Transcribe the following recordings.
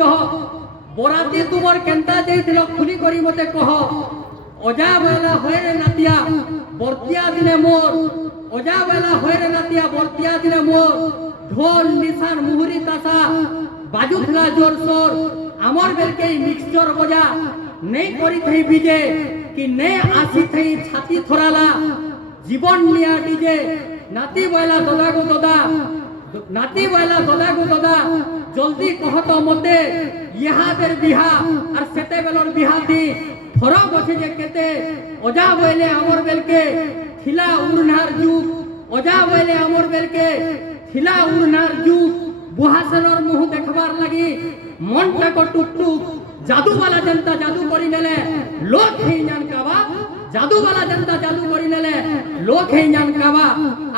জহ বরাতি তোমার কেনতা যাইছিল খুলি করি মতে কহ অজা বেলা হয়ে রে নাতিয়া বর্তিয়া দিনে মোর অজা বেলা হয়ে রে নাতিয়া বর্তিয়া দিনে মোর ঢোল নিশান মুহুরি তাসা বাজুথলা জোর সোর আমার বেলকে মিক্সচর বজা নেই করি থই বিজে কি নে আসি থই ছাতি থরালা জীবন নিয়া ডিজে নাতি বয়লা দদা গো দদা নাতি বয়লা দদা গো দদা জলদি কহত মতে ইহাদের বিহা আর সেতে বেলর বিহা দি ফরক আছে যে কেতে অজা বইলে আমর বেলকে থিলা উড়নার যুগ অজা বইলে আমর বেলকে থিলা উড়নার যুগ বুহাসনর মুহ দেখবার লাগি মনটা কো টুকটুক জাদুওয়ালা জনতা জাদু করি নেলে লোক হে জান কাবা জাদুওয়ালা জনতা জাদু করি নেলে লোক হে জান কাবা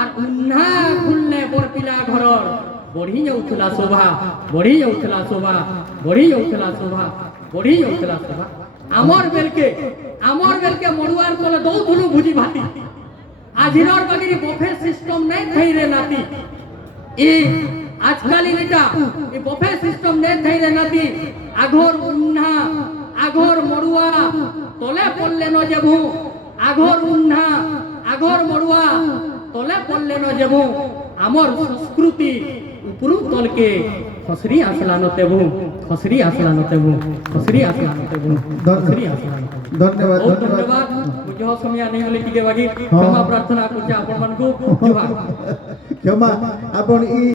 আর উন্না খুললে বরপিলা ঘরর বড়ি যাউথলা শোভা বড়ি যাউথলা শোভা বড়ি যাউথলা শোভা বড়ি যাউথলা শোভা আমর বেলকে মড়ুয়ার তলে দৌথুলু ভুজি ভাতি আজিরর বাগিরি বফে সিস্টেম নাই থই রে নাতি ই আজকাল এটা এই বফে সিস্টেম নেই থই রে নাতি আগর উন্না আগর মড়ুয়া তলে পড়লে ন যাবু আগর উন্না আগর মড়ুয়া তলে পড়লে ন যাবু আমর সংস্কৃতি উপরু তলকে খসরি আসলা নতেবু খসরি আসলা নতেবু খসরি আসলা নতেবু খসরি আসলা ধন্যবাদ ধন্যবাদ বুঝহ সময় নেই হলে টিকে বাগি ক্ষমা প্রার্থনা করছি আপন মানকু জুহার ক্ষমা আপন ই